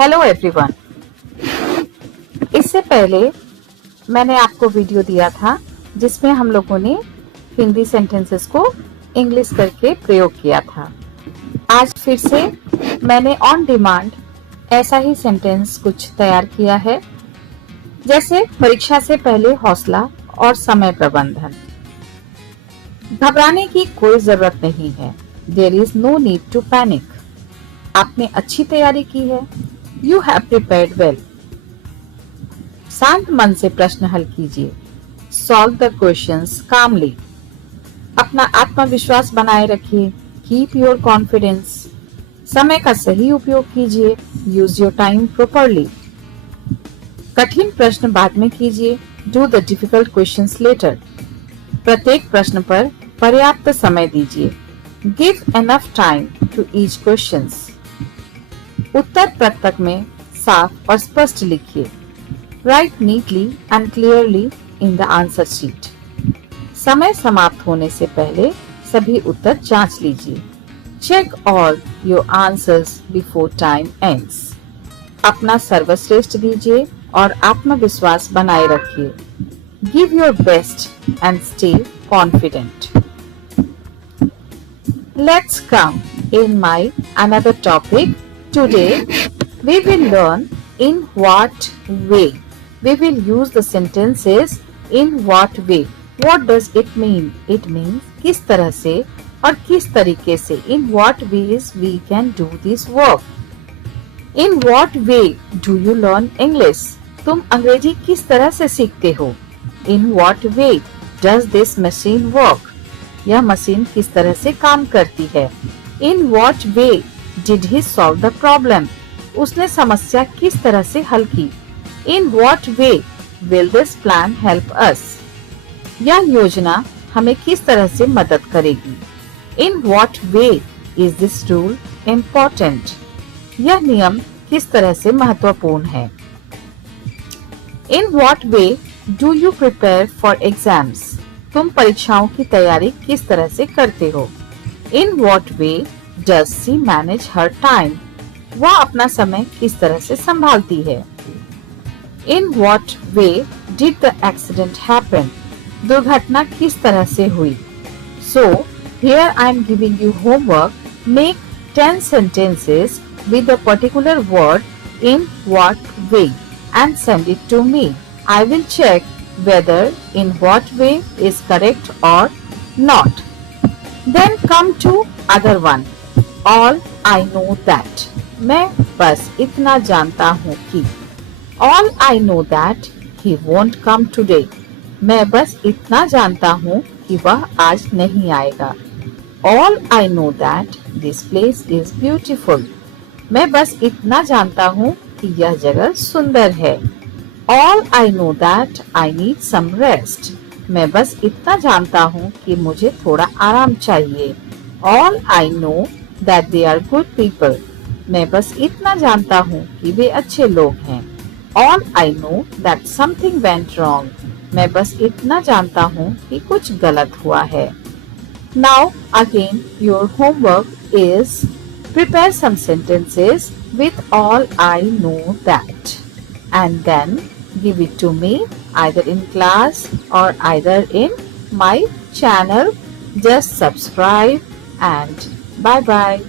Hello everyone. इससे पहले मैंने आपको वीडियो दिया था जिसमें हम लोगों ने हिंदी सेंटेंसेस को इंग्लिश करके प्रयोग किया था। आज फिर से मैंने ऑन डिमांड ऐसा ही सेंटेंस कुछ तैयार किया है, जैसे परीक्षा से पहले हौसला और समय प्रबंधन। घबराने की कोई जरूरत नहीं है। There is no need to panic. आपने अच्छी तैयारी की है। You have prepared well. शांत मन से प्रश्न हल कीजिए। Solve the questions calmly. अपना आत्मविश्वास बनाए रखिए। Keep your confidence. समय का सही उपयोग कीजिए। Use your time properly. कठिन प्रश्न बाद में कीजिए। Do the difficult questions later. प्रत्येक प्रश्न पर पर्याप्त समय दीजिए। Give enough time to each questions. उत्तर पत्रक में साफ और स्पष्ट लिखिए। Write neatly and clearly in the answer sheet. समय समाप्त होने से पहले सभी उत्तर जांच लीजिए। Check all your answers before time ends. अपना सर्वश्रेष्ठ दीजिए और आत्मविश्वास बनाए रखिए। Give your best and stay confident. Let's come in my another topic. Today we will learn in what way. We will use the sentences in what way. What does it mean? It means किस तरह से और किस तरीके से. In what ways we can do this work. In what way do you learn English? तुम अंग्रेजी किस तरह से सीखते हो. In what way does this machine work? यह मशीन किस तरह से काम करती है. In what way did he solve the problem? उसने समस्या किस तरह से हल की. In what way will this plan help us? यह योजना हमें किस तरह से मदद करेगी. In what way is this rule important? यह नियम किस तरह से महत्वपूर्ण है. In what way do you prepare for exams? तुम परीक्षाओं की तैयारी किस तरह से करते हो. In what way does she manage her time? वह अपना समय किस तरह से संभालती है. In what way did the accident happen? दुर्घटना किस तरह से हुई. So here I am giving you homework. Make 10 sentences with a particular word in what way and send it to me. I will check whether in what way is correct or not. Then come to other one. All I know that. मैं बस इतना जानता हूँ कि. All I know that he won't come today. मैं बस इतना जानता हूँ कि वह आज नहीं आएगा. All I know that this place is beautiful. मैं बस इतना जानता हूँ कि यह जगह सुंदर है. All I know that I need some rest. मैं बस इतना जानता हूँ कि मुझे थोड़ा आराम चाहिए. All I know that they are good people. मैं बस इतना जानता हूँ कि वे अच्छे लोग हैं. All I know that something went wrong. मैं बस इतना जानता हूँ कि कुछ गलत हुआ है. Now again your homework is prepare some sentences with all I know that and then give it to me either in class or either in my channel. Just subscribe and bye bye.